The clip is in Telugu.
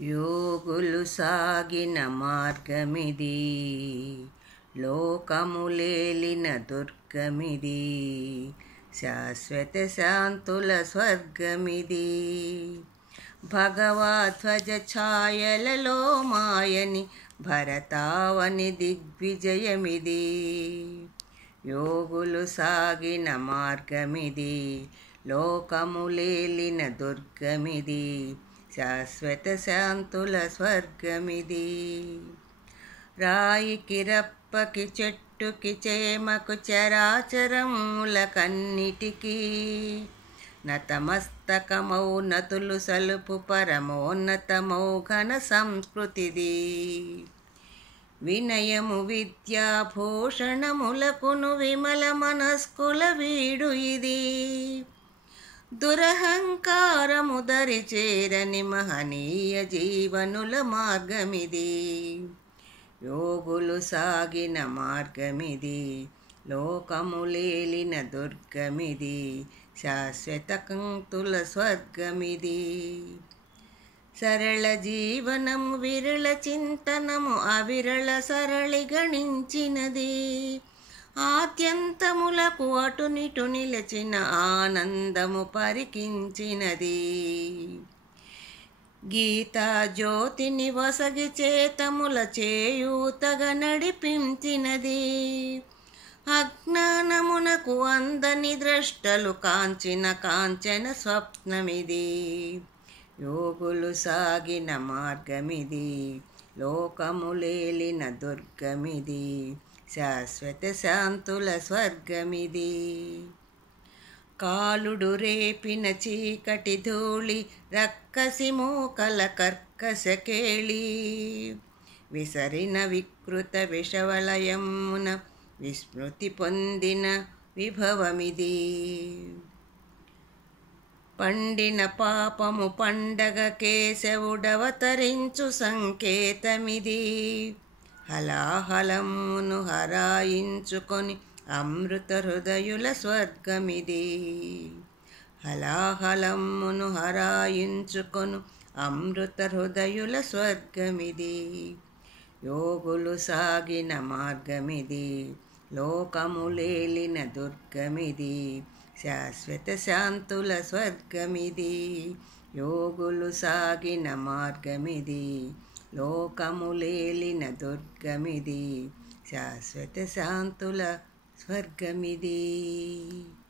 యోగులు సాగిన మార్గమిది, లోకములేలిన దుర్గమిది, శాశ్వత శాంతుల స్వర్గమిది. భగవధ్వజ ఛాయలలో మాయని భరతావని దిగ్విజయమిది. యోగులు సాగిన మార్గమిది, లోకములేలిన దుర్గమిది, శాశ్వత శాంతుల స్వర్గమిది. రాయికి రప్పకి చెట్టుకి చేమకు చరాచరముల కన్నిటికీ నతమస్తకమౌ నతులు సలుపు పరమోన్నతమౌ ఘన సంస్కృతిది. వినయము విద్యాభూషణములకును విమల మనస్కుల వీడు ఇది. దురహంకారము దరి చేరని మహనీయ జీవనుల మార్గమిది. యోగులు సాగిన మార్గమిది, లోకములేలిన దుర్గమిది, శాశ్వత కంతుల స్వర్గమిది. సరళ జీవనము విరళ చింతనము అవిరళ సరళి గణించినది. ఆద్యంతములకు అటునిటు నిలచిన ఆనందము పరికించినది. గీతా జ్యోతిని వసగి చేతముల చేయూతగా నడిపించినది. అజ్ఞానమునకు అందని ద్రష్టలు కాంచిన కాంచన స్వప్నమిది. యోగులు సాగిన మార్గమిది, లోకములేలిన దుర్గమిది, శాశ్వత శాంతుల స్వర్గమిది. కాలుడు రేపిన చీకటి ధూళి రక్కసి మోకల కర్కశ కేళి విసరిన వికృత విషవలయమున విస్మృతి పొందిన విభవమిది. పండిన పాపము పండగ కేశవుడవతరించు సంకేతమిది. హలాహలమును హరాయించుకొని అమృత హృదయుల స్వర్గమిది. హలాహలమును హరాయించుకొను అమృత హృదయుల స్వర్గమిది. యోగులు సాగిన మార్గమిది, లోకములేలిన దుర్గమిది, శాశ్వత శాంతుల స్వర్గమిది. యోగులు సాగిన మార్గమిది, లోకములేలిన దుర్గమిది, శాశ్వత శాంతుల స్వర్గమిది.